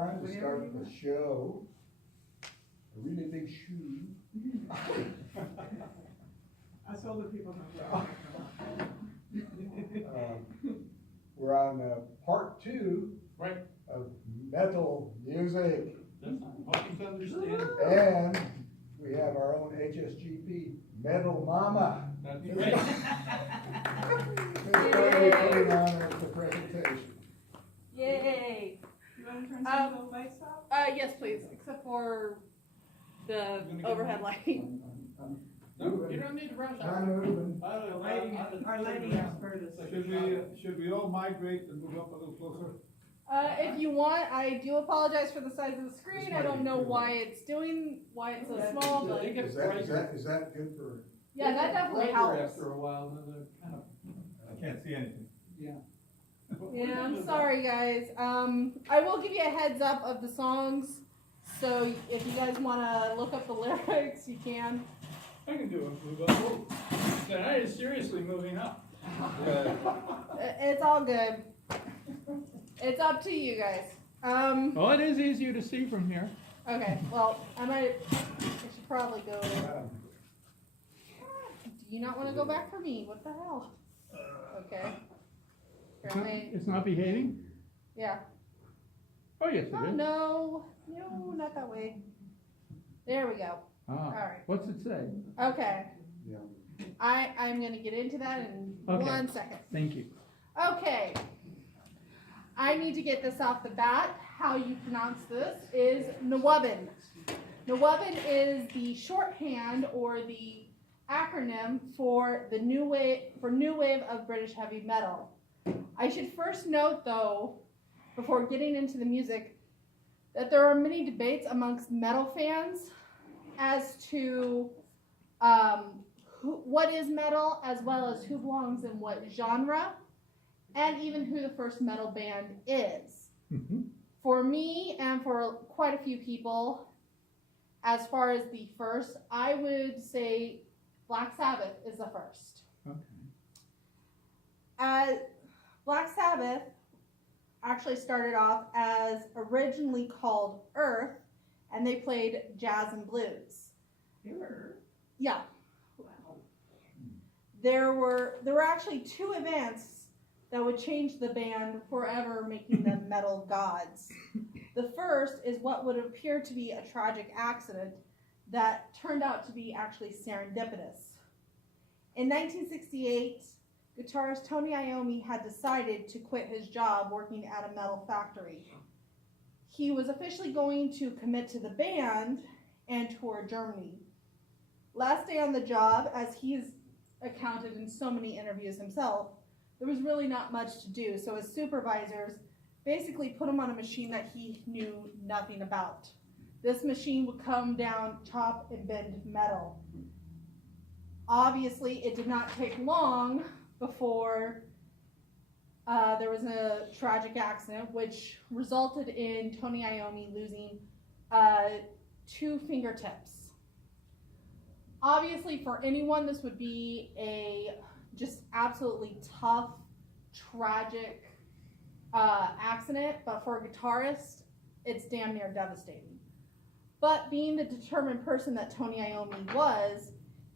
Trying to start a show, a really big shoe. I told the people not We're on part 2 Right. of metal music, That's hard to understand. and we have our own HSGP Metal Mama. That's Ms. right. Carly putting on the presentation. Yay! You want to turn some of those lights off? Yes, please, except for the overhead light. No, you don't need to rush. I'm moving. The lighting, our lighting expert is. Should we all migrate and move up a little closer? If you want, I do apologize for the size of the screen. I don't know why it's so small, but Is that good for? yeah, that definitely Brighter helps. After a while, then they're kind of, I can't see anything. yeah. Yeah, I'm sorry, guys. I will give you a heads up of the songs, so if you guys want to look up the lyrics, you can. I can do a move up. Oh, tonight is seriously moving up. It's all good. It's up to you guys. Well, it is easier to see from here. Okay, well, I should probably go. Do you not want to go back for me? What the hell? Okay. Here, It's not behaving? yeah. Oh, yes, Oh, it is. no, not that way. There we go. Ah, Alright. what's it say? Okay. Yeah. I'm going to get into that in Okay. 1 second. Thank you. Okay. I need to get this off the bat. How you pronounce this is Nwabin. Nwabin is the shorthand or the acronym for the new wave of British heavy metal. I should first note, though, before getting into the music, that there are many debates amongst metal fans as to what is metal, as well as who belongs in what genre, and even who the first metal band is. Mm-hmm. For me, and for quite a few people, as far as the first, I would say Black Sabbath is the first. Okay. Black Sabbath actually started off as originally called Earth, and they played jazz and blues. Yeah. Wow. There were actually 2 events that would change the band forever, making them metal gods. The first is what would appear to be a tragic accident that turned out to be actually serendipitous. In 1968, guitarist Tony Iommi had decided to quit his job working at a metal factory. He was officially going to commit to the band and tour Germany. Last day on the job, as he's accounted in so many interviews himself, there was really not much to do, so his supervisors basically put him on a machine that he knew nothing about. This machine would come down, chop, and bend metal. Obviously, it did not take long before there was a tragic accident, which resulted in Tony Iommi losing 2 fingertips. Obviously, for anyone, this would be a just absolutely tough, tragic accident, but for a guitarist, it's damn near devastating. But being the determined person that Tony Iommi was,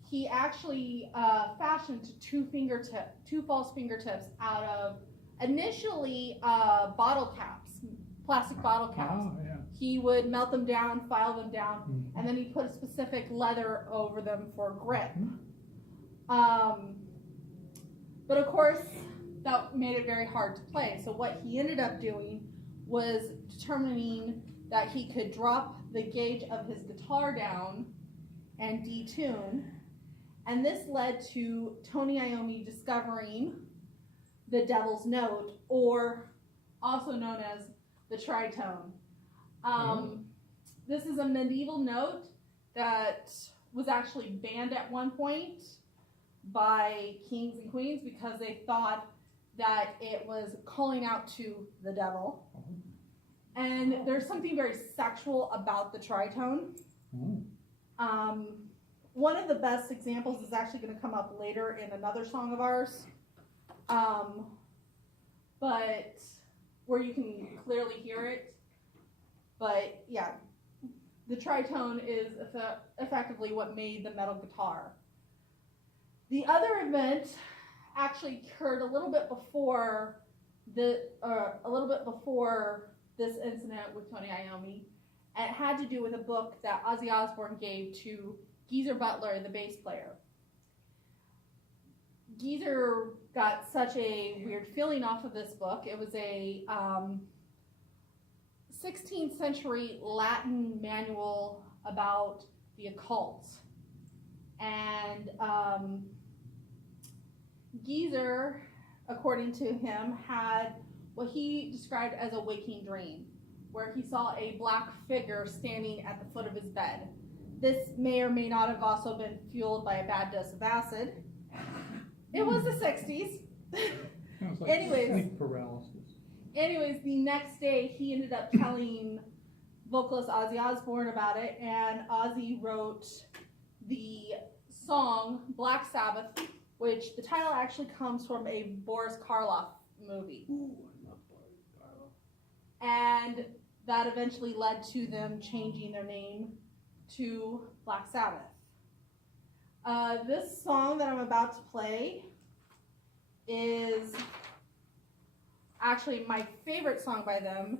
he actually fashioned 2 false fingertips out of initially bottle caps, plastic bottle caps. Oh, yeah. He would melt them down, file them down, and then he put a specific leather over them for grip. But of course, that made it very hard to play. So what he ended up doing was determining that he could drop the gauge of his guitar down and detune. And this led to Tony Iommi discovering the Devil's Note, or also known as the tritone. This is a medieval note that was actually banned at one point by kings and queens because they thought that it was calling out to the devil. And there's something very sexual about the tritone. One of the best examples is actually going to come up later in another song of ours, but where you can clearly hear it But yeah, the tritone is effectively what made the metal guitar. The other event actually occurred a little bit before this incident with Tony Iommi, and it had to do with a book that Ozzy Osbourne gave to Geezer Butler, the bass player. Geezer got such a weird feeling off of this book. It was a 16th century Latin manual about the occult. And Geezer, according to him, had what he described as a waking dream, where he saw a black figure standing at the foot of his bed. This may or may not have also been fueled by a bad dose of acid. It was the 60s. Sounds like Anyways. sleep paralysis. Anyways, the next day he ended up telling vocalist Ozzy Osbourne about it, and Ozzy wrote the song Black Sabbath, which the title actually comes from a Boris Karloff movie. Ooh, I love Boris Karloff. And that eventually led to them changing their name to Black Sabbath. This song that I'm about to play is actually my favorite song by them,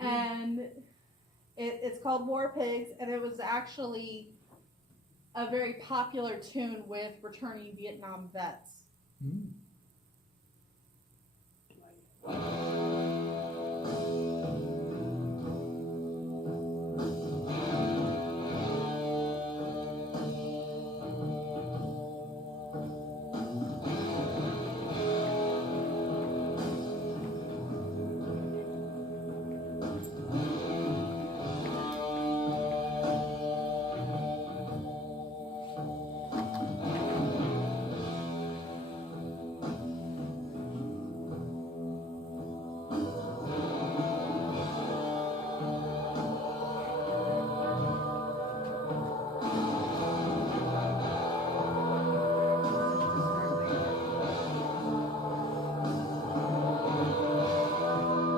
and it's called War Pigs, and it was actually a very popular tune with returning Vietnam vets.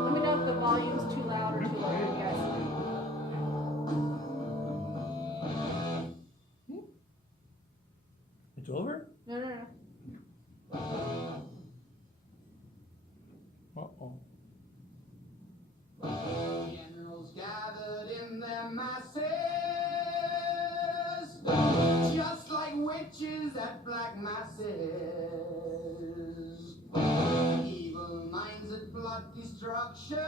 Let me know if the volume's too loud or too low, you guys. It's over? No. Uh-oh. Generals gathered in their masses, just like witches at black masses. Evil minds at blood destruction,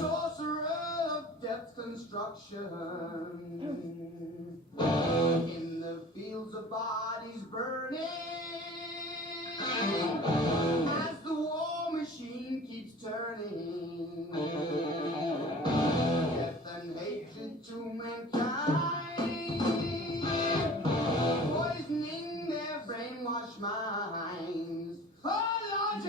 sorcerer of death construction. In the fields of bodies burning, as the war machine keeps turning, death and hatred to mankind, poisoning their brainwashed minds. Oh Lord,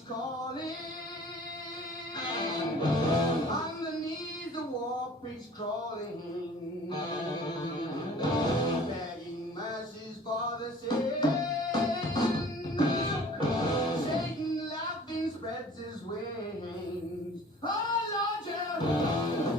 is calling. Underneath the warp is crawling, begging mercies for the sin. Satan laughing spreads his wings. Oh Lord,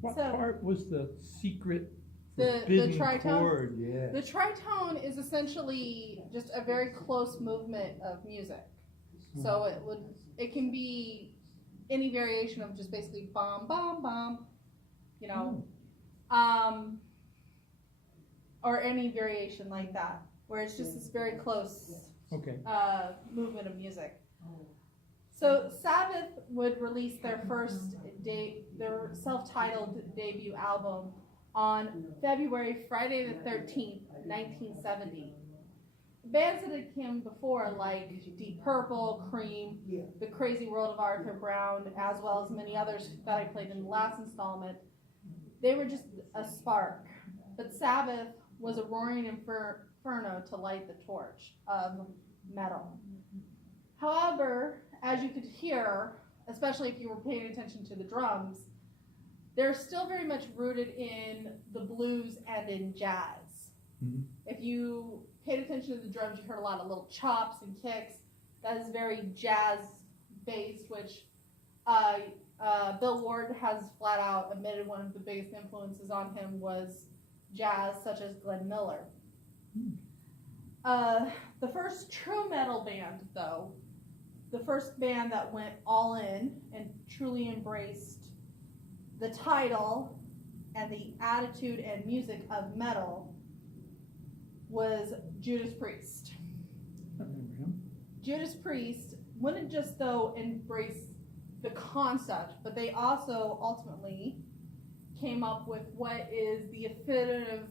What So- part was the secret The forbidden tritone? chord? Yeah. The tritone is essentially just a very close movement of music. So it can be any variation of just basically bom bom bom, you know, or any variation like that, where it's just this very close Okay. movement of music. So Sabbath would release their their self-titled debut album on Friday the 13th, 1970. Bands that had come before, like Deep Purple, Cream, The Crazy World of Arthur Brown, as well as many others that I played in the last installment, they were just a spark. But Sabbath was a roaring inferno to light the torch of metal. However, as you could hear, especially if you were paying attention to the drums, they're still very much rooted in the blues and in jazz. Mhm. If you paid attention to the drums, you heard a lot of little chops and kicks. That is very jazz-based, which Bill Ward has flat out admitted one of the biggest influences on him was jazz, such as Glenn Miller. The first true metal band, though, the first band that went all in and truly embraced the title and the attitude and music of metal, was Judas Priest. I remember him. Judas Priest wouldn't just, though, embrace the concept, but they also ultimately came up with what is the definitive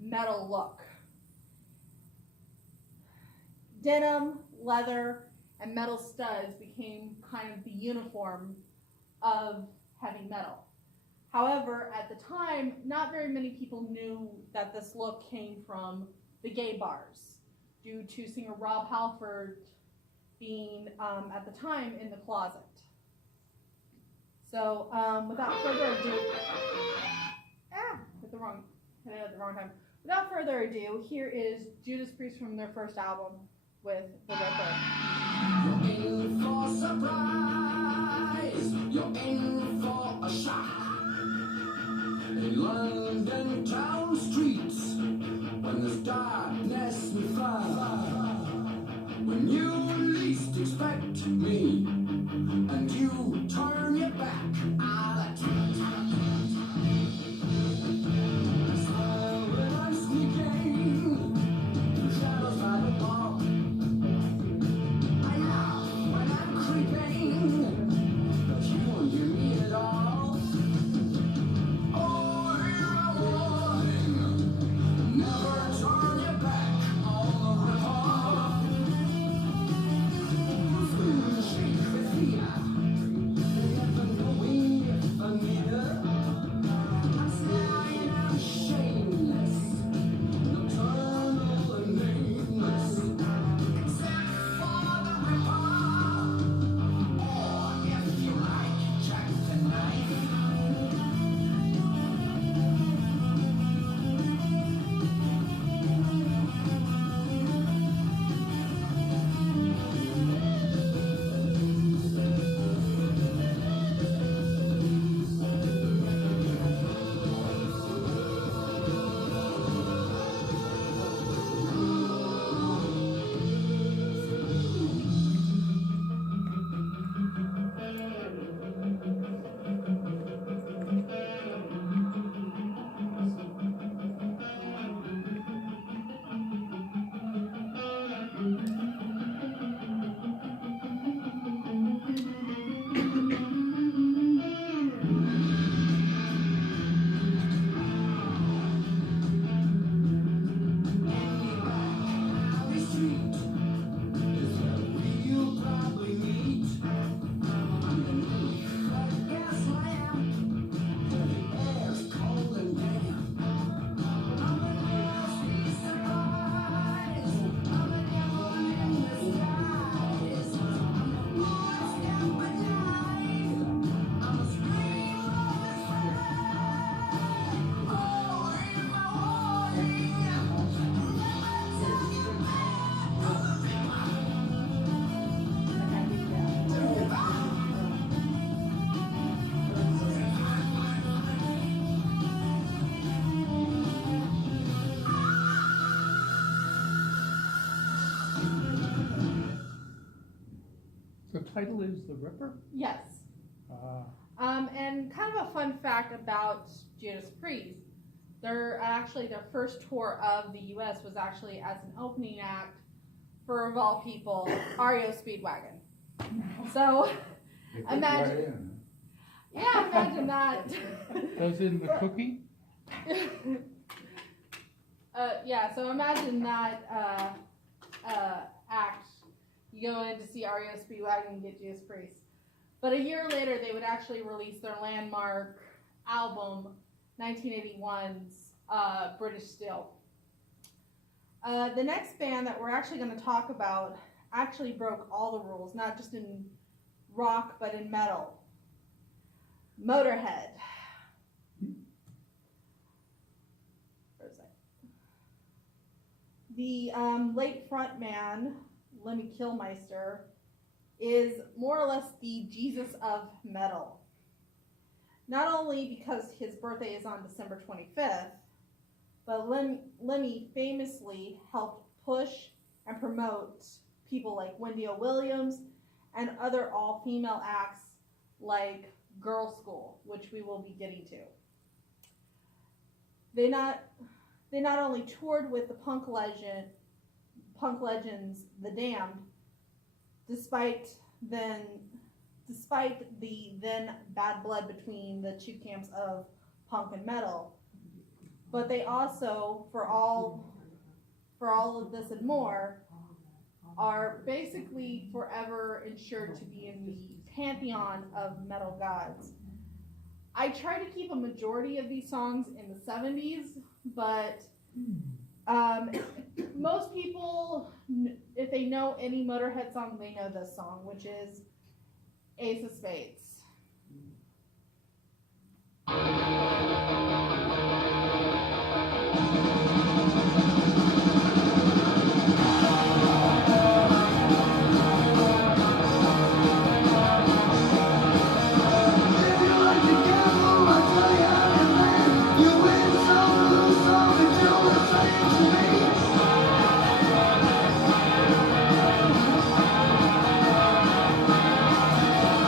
metal look. Denim, leather, and metal studs became kind of the uniform of heavy metal. However, at the time, not very many people knew that this look came from the gay bars, due to singer Rob Halford being at the time in the closet. So without further ado, hit it at the wrong time. Without further ado, here is Judas Priest from their first album with The Ripper. You're in for surprise. You're in for a shock. In London town streets, when there's darkness and fire, when you least expect me, and you turn your back. I'll attack. I swear when I'm sneaking through shadows by the wall, I laugh when I'm creeping, but you won't hear me at all. Oh, hear a warning, never turn your back on the ripper. Shake with fear, never knowing if I'm near. I'm flying, I'm shameless, nocturnal and nameless, except for the ripper, or if you like, Jack the Knife. The title is The Ripper? Yes. And kind of a fun fact about Judas Priest, their first tour of the U.S. was actually as an opening act for, of all people, REO Speedwagon. So, They fit Imagine- right in. yeah, imagine that. As in the cookie? Yeah, so imagine that act. You go in to see REO Speedwagon and get Judas Priest. But a year later, they would actually release their landmark album, 1981's British Steel. The next band that we're actually going to talk about actually broke all the rules, not just in rock, but in metal. Motorhead. Where is that? The late frontman, Lemmy Kilmister, is more or less the Jesus of metal. Not only because his birthday is on December 25th, but Lemmy famously helped push and promote people like Wendy O. Williams and other all-female acts like Girl School, which we will be getting to. They not only toured with the punk legends The Damned, despite the then bad blood between the two camps of punk and metal, but they also, for all of this and more, are basically forever ensured to be in the pantheon of metal gods. I try to keep a majority of these songs in the 70s, but Most people, if they know any Motorhead song, they know this song, which is Ace of Spades. If you like to gamble, I'll tell you how to land. You win some, lose some, and do the same to me.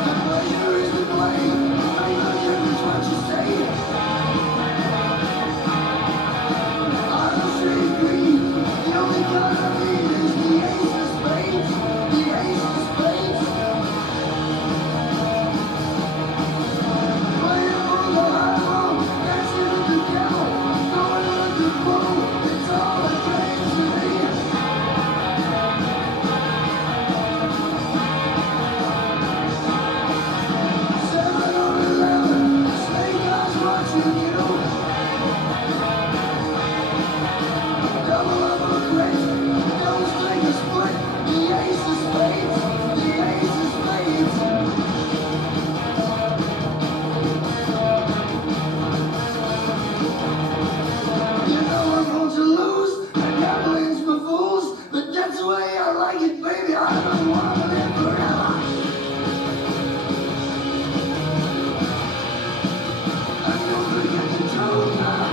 The pleasure is the blame. Make no difference what you say. Autumn Street Green. The only card I need is the ace of spades. The ace of spades. Playing for the high road, dancing with the devil, going with the flow. It's all a dream to me. Seven or 11, snake eyes watching you. Double up or quit, don't take a split. The ace of spades, the ace of spades. You know I'm going to lose, and gambling's for fools, but that's the way I like it, baby. I don't want to live forever. And don't forget the truth now.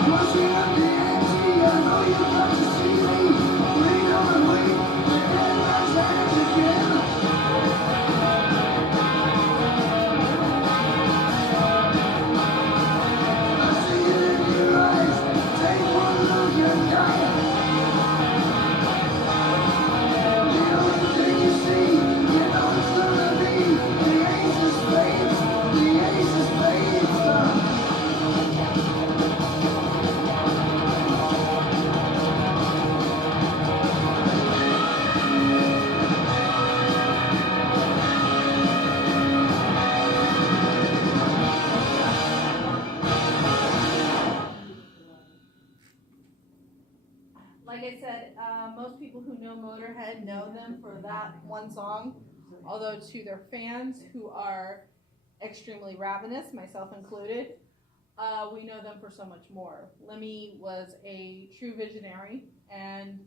Pushing up the ante, I know you got to see me. Lean on the wing, the dead man's hands again. I see it in your eyes. Take one look and die. The only thing you see, you know it's gonna be the ace of spades, the ace of spades. Like I said, most people who know Motorhead know them for that one song, although to their fans who are extremely ravenous, myself included, we know them for so much more. Lemmy was a true visionary, and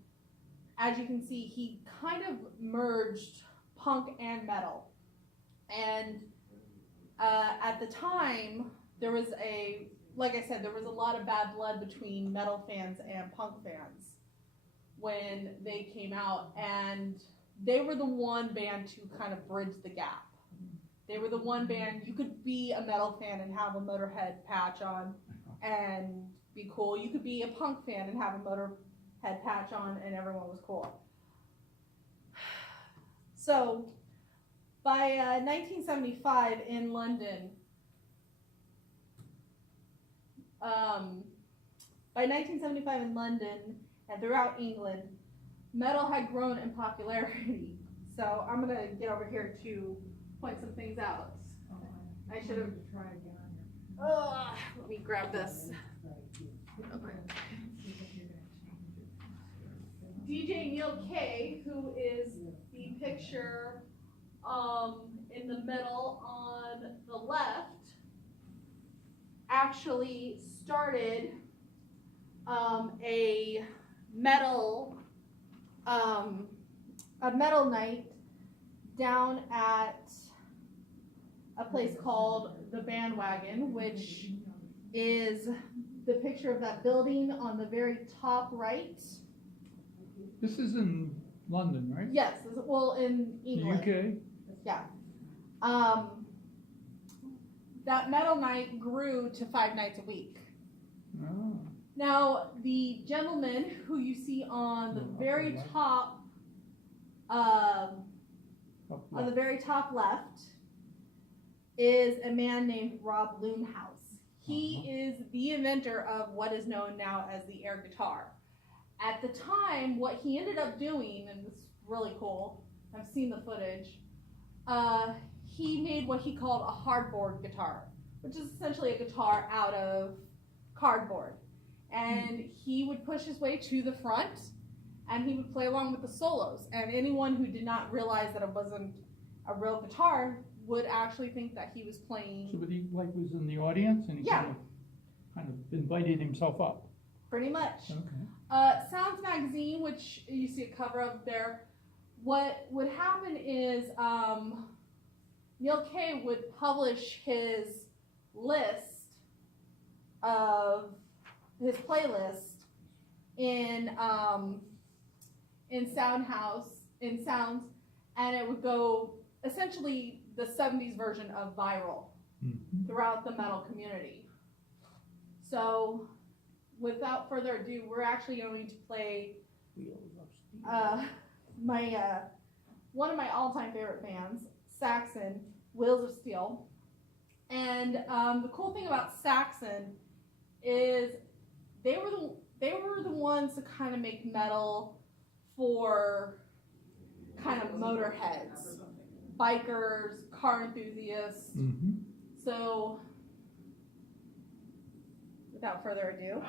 as you can see, he kind of merged punk and metal. And at the time, there was like I said, there was a lot of bad blood between metal fans and punk fans when they came out, and they were the one band to kind of bridge the gap. They were the one band, you could be a metal fan and have a Motorhead patch on and be cool. You could be a punk fan and have a Motorhead patch on and everyone was cool. So, by 1975 in London, and throughout England, metal had grown in popularity. So I'm gonna get over here to point some things out. I should have. Let me grab this. Okay. DJ Neil K, who is the picture in the middle on the left, actually started a metal night down at a place called the Bandwagon, which is the picture of that building on the very top right. This is in London, right? Yes, well, in The England. UK? Yeah. That metal night grew to 5 nights a week. Oh. Now, the gentleman who you see on the very top On the very top left is a man named Rob Loonhouse. He is the inventor of what is known now as the air guitar. At the time, what he ended up doing, and this is really cool, I've seen the footage, he made what he called a hardboard guitar, which is essentially a guitar out of cardboard. And he would push his way to the front, and he would play along with the solos. And anyone who did not realize that it wasn't a real guitar would actually think that he was playing. So, but he like was in the audience and he Yeah. kind of invited himself up. Pretty much. Okay. Sounds Magazine, which you see a cover of there, what would happen is Neil Kay would publish his list of his playlist in Sounds, and it would go essentially the 70s version of viral throughout the metal community. So without further ado, we're actually going to play one of my all-time favorite bands, Saxon, Wheels of Steel. And the cool thing about Saxon is they were the ones to kind of make metal for kind of motorheads, bikers, car enthusiasts. So without further ado.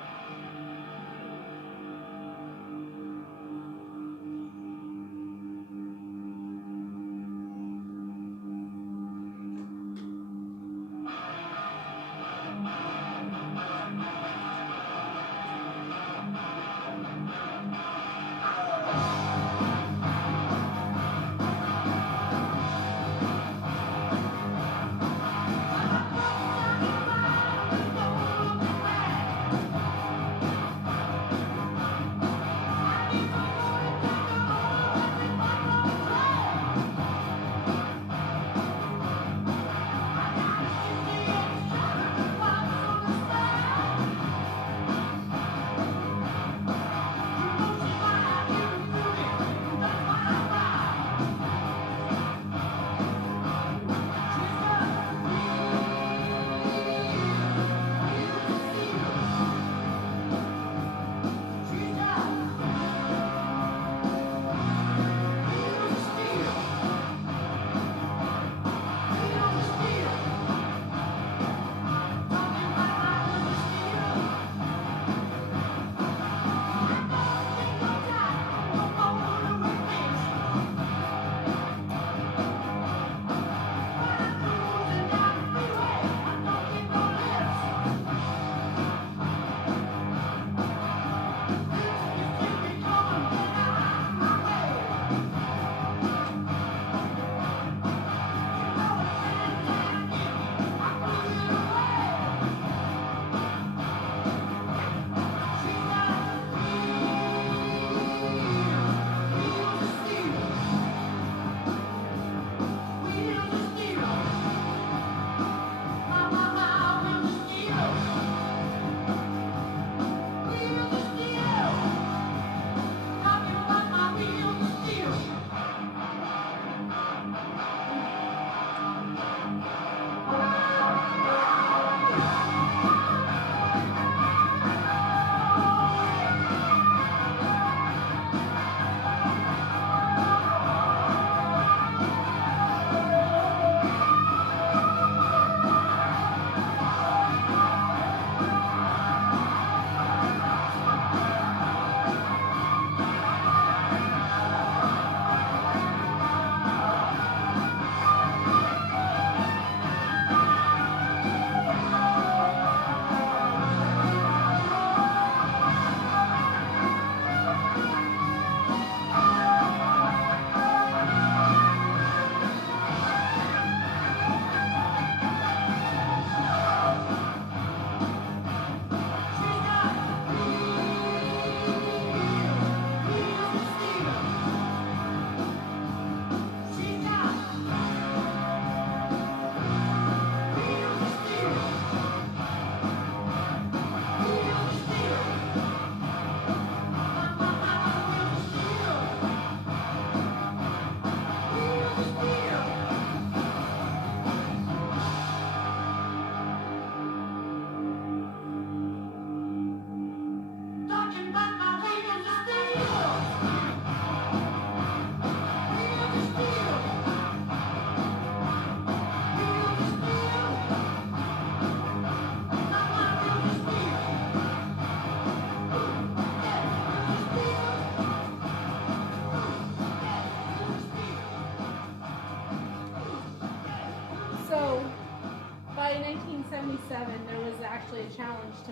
'87, there was actually a challenge to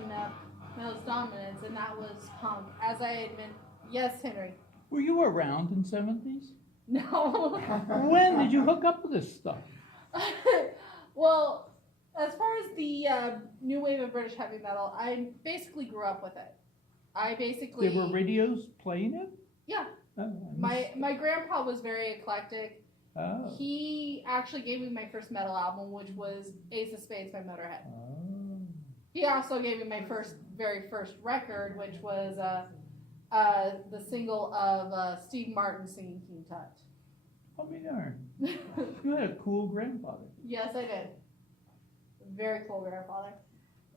metal's dominance, and that was punk. As I admit, yes, Henry. Were you around in '70s? No. When did you hook up with this stuff? Well, as far as the new wave of British heavy metal, I basically grew up with it. I basically. There were radios playing it? Yeah. Oh, My grandpa was very eclectic. Oh. He actually gave me my first metal album, which was Ace of Spades by Motorhead. Oh. He also gave me my very first record, which was the single of Steve Martin singing King Tut. Oh, me darn. You had a cool grandfather. Yes, I did. Very cool grandfather.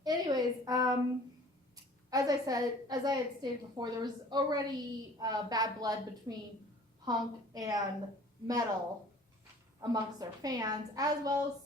Anyways, as I had stated before, there was already bad blood between punk and metal amongst their fans, as well as